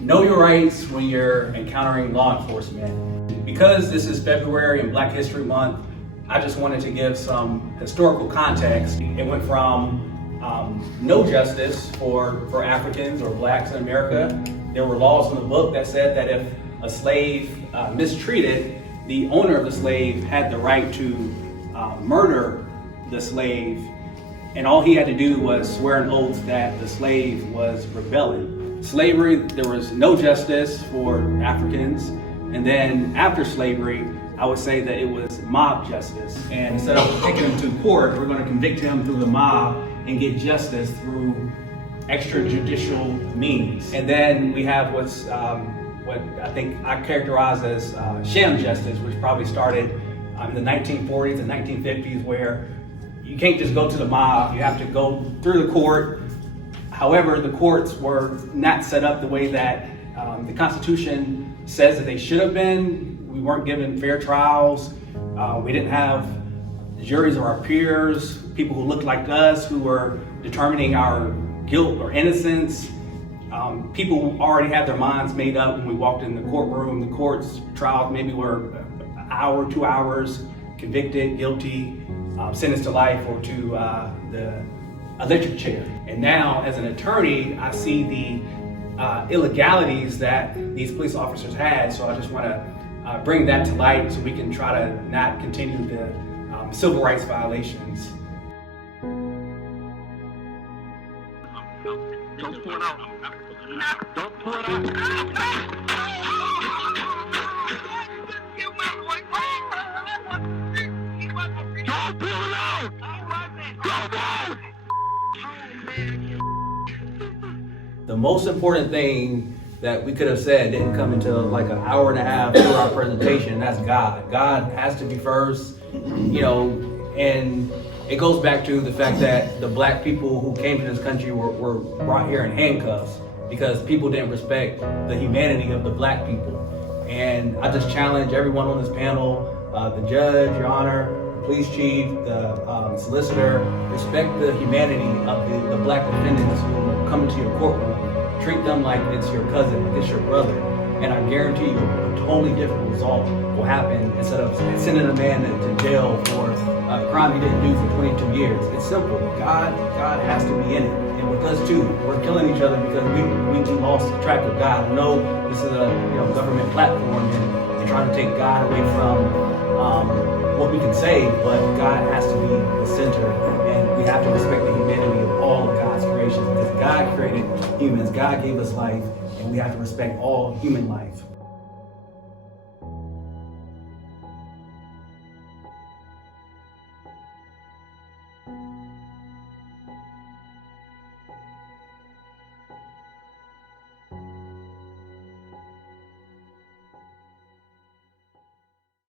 Know your rights when you're encountering law enforcement. Because this is February and Black History Month, I just wanted to give some historical context. It went from no justice for Africans or blacks in America. There were laws in the book that said that if a slave mistreated, the owner of the slave had the right to murder the slave, and all he had to do was swear an oath that the slave was rebelling. Slavery, there was no justice for Africans, and then after slavery, I would say that it was mob justice. And instead of taking him to court, we're going to convict him through the mob and get justice through extrajudicial means. And then we have what I think I characterize as sham justice, which probably started in the 1940s and 1950s, where you can't just go to the mob, you have to go through the court. However, the courts were not set up the way that the Constitution says that they should have been. We weren't given fair trials. We didn't have juries of our peers, people who looked like us, who were determining our guilt or innocence. People who already had their minds made up when we walked in the courtroom. The court's trials maybe were an hour, 2 hours, convicted, guilty, sentenced to life or to the electric chair. And now, as an attorney, I see the illegalities that these police officers had. So I just want to bring that to light so we can try to not continue the civil rights violations. Don't pull it out. Don't pull it out. Don't pull it out. The most important thing that we could have said didn't come until like an hour and a half through our presentation, and that's God. God has to be first, and it goes back to the fact that the black people who came to this country were brought here in handcuffs because people didn't respect the humanity of the black people. And I just challenge everyone on this panel, the judge, your honor, the police chief, the solicitor, respect the humanity of the black defendants who come into your courtroom. Treat them like it's your cousin, like it's your brother. And I guarantee you a totally different result will happen instead of sending a man to jail for a crime he didn't do for 22 years. It's simple. God has to be in it. And with us too, we're killing each other because we lost track of God. I know this is a government platform and trying to take God away from what we can say, but God has to be the center, and we have to respect the humanity of all of God's creations because God created humans, God gave us life, and we have to respect all human life.